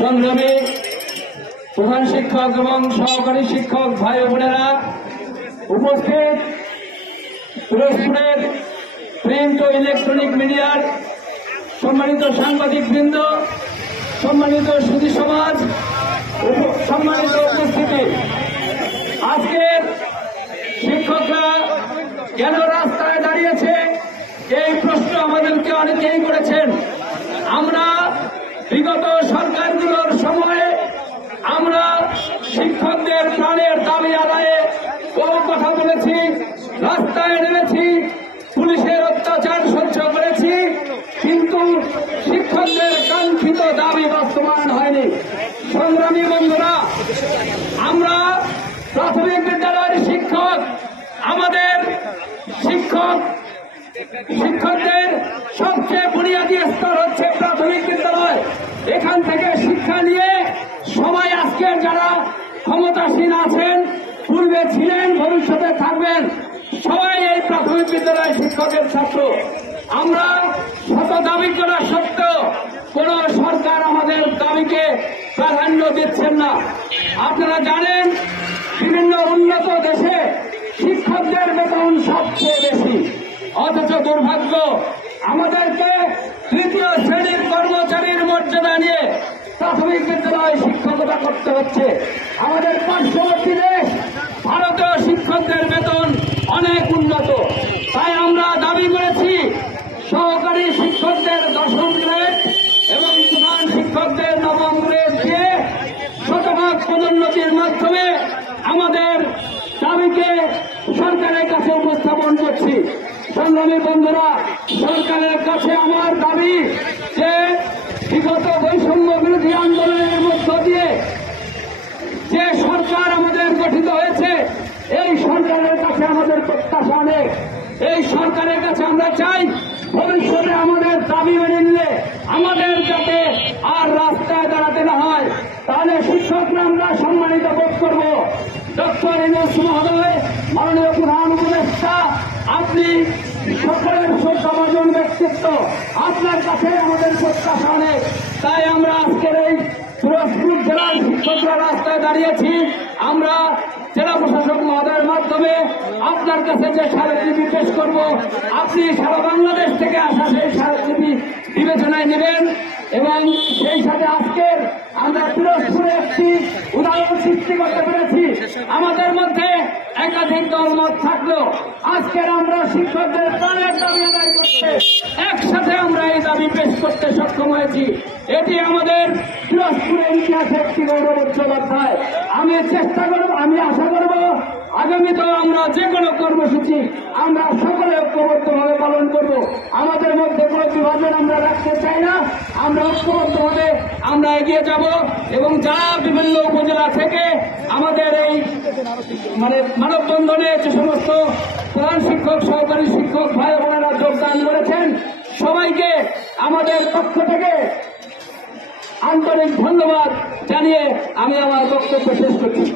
সংগ্রামী প্রধান শিক্ষক এবং সহকারী শিক্ষক ভাই বোনেরা, উপস্থিত পিরোজপুরের প্রিন্ট ও ইলেকট্রনিক মিডিয়ার সম্মানিত সাংবাদিকবৃন্দ, সম্মানিত সুধী সমাজ, সম্মানিত উপস্থিতি, আজকের শিক্ষকরা কেন রাস্তায় দাঁড়িয়েছে এই প্রশ্ন আমাদেরকে অনেকেই করেছেন। আমরা বিগত সরকারগুলোর সময়ে আমরা শিক্ষকদের প্রাণের দাবি আদায়ে বহু কথা বলেছি, রাস্তায় নেমেছি, পুলিশের অত্যাচার সহ্য করেছি, কিন্তু শিক্ষকদের কাঙ্ক্ষিত দাবি বাস্তবায়ন হয়নি। সংগ্রামী বন্ধুরা, আমরা প্রাথমিক বিদ্যালয়ের শিক্ষক, আমাদের শিক্ষকদের সবচেয়ে বুনিয়াদী স্তর হচ্ছে প্রাথমিক বিদ্যালয়। এখান থেকে শিক্ষা নিয়ে সবাই আজকের যারা ক্ষমতাসীন আছেন, পূর্বে ছিলেন, ভবিষ্যতে থাকবেন, সবাই এই প্রাথমিক বিদ্যালয় শিক্ষকের ছাত্র। আমরা শত দাবি করা সত্ত্বেও কোন সরকার আমাদের দাবিকে প্রাধান্য দিচ্ছেন না। আপনারা জানেন, বিভিন্ন উন্নত দেশে শিক্ষকদের বেতন সবচেয়ে বেশি, অথচ দুর্ভাগ্য আমাদেরকে তৃতীয় শ্রেণীর কর্মচারীর মর্যাদা নিয়ে প্রাথমিক বিদ্যালয়ে শিক্ষকতা করতে হচ্ছে। আমাদের পার্শ্ববর্তী দেশ ভারতীয় শিক্ষকদের বেতন অনেক উন্নত। তাই আমরা দাবি করেছি সহকারী শিক্ষকদের 10ম গ্রেড এবং প্রধান শিক্ষকদের 9ম গ্রেড দিয়ে শতভাগ পদোন্নতির মাধ্যমে আমাদের দাবিকে সরকারের কাছে উপস্থাপন করছি। সংগ্রামী বন্ধুরা, সরকারের কাছে আমার দাবি যে বিগত বৈষম্য বিরোধী আন্দোলনের মধ্য দিয়ে যে সরকার আমাদের গঠিত হয়েছে, এই সরকারের কাছে আমাদের প্রত্যাশা অনেক। এই সরকারের কাছে আমরা চাই ভবিষ্যতে আমাদের দাবি মেনে নিলে আমাদের যাতে আর রাস্তায় দাঁড়াতে না হয়, তাহলে শিক্ষকরা আমরা সম্মানিত বোধ করব। ডক্টর ইউনূস মহোদয়, মাননীয় প্রধান উপদেষ্টা, আপনি সকলের শ্রদ্ধাভাজন ব্যক্তিত্ব, আপনার কাছে আমাদের প্রত্যাশা অনেক। তাই আমরা আজকের এই পিরোজপুর জেলার শিক্ষকরা রাস্তায় দাঁড়িয়েছি। আমরা জেলা প্রশাসক মহোদয়ের মাধ্যমে আপনার কাছে যে স্মারকলিপি পেশ করব, আপনি সারা বাংলাদেশ থেকে আসা সেই স্মারকলিপি বিবেচনায় নেবেন এবং সেই সাথে আজকের আমরা পিরোজপুরে একটি উদাহরণ সৃষ্টি করতে পেরেছি। আমাদের মধ্যে একাধিক দলমত থাকলেও আজকের আমরা শিক্ষকদের প্রাণের দাবি আদায় করতে একসাথে আমরা এই দাবি পেশ করতে সক্ষম হয়েছি। এটি আমাদের পিরোজপুরের ইতিহাসে একটি গৌরবোজ্জ্বল অধ্যায়। আমি চেষ্টা করব, আমি আশা করব আগামীতেও আমরা যে কোনো কর্মসূচি আমরা সকলে ঐক্যবদ্ধভাবে পালন করব। আমাদের মধ্যে কোনো বিভাজন আমরা রাখতে চাই না। আমরা ঐক্যবদ্ধভাবে আমরা এগিয়ে যাব এবং যারা বিভিন্ন উপজেলা থেকে আমাদের এই মানববন্ধনে যে সমস্ত প্রধান শিক্ষক, সহকারী শিক্ষক ভাই বোনেরা যোগদান করেছেন, সবাইকে আমাদের পক্ষ থেকে আন্তরিক ধন্যবাদ জানিয়ে আমি আমার বক্তব্য শেষ করছি।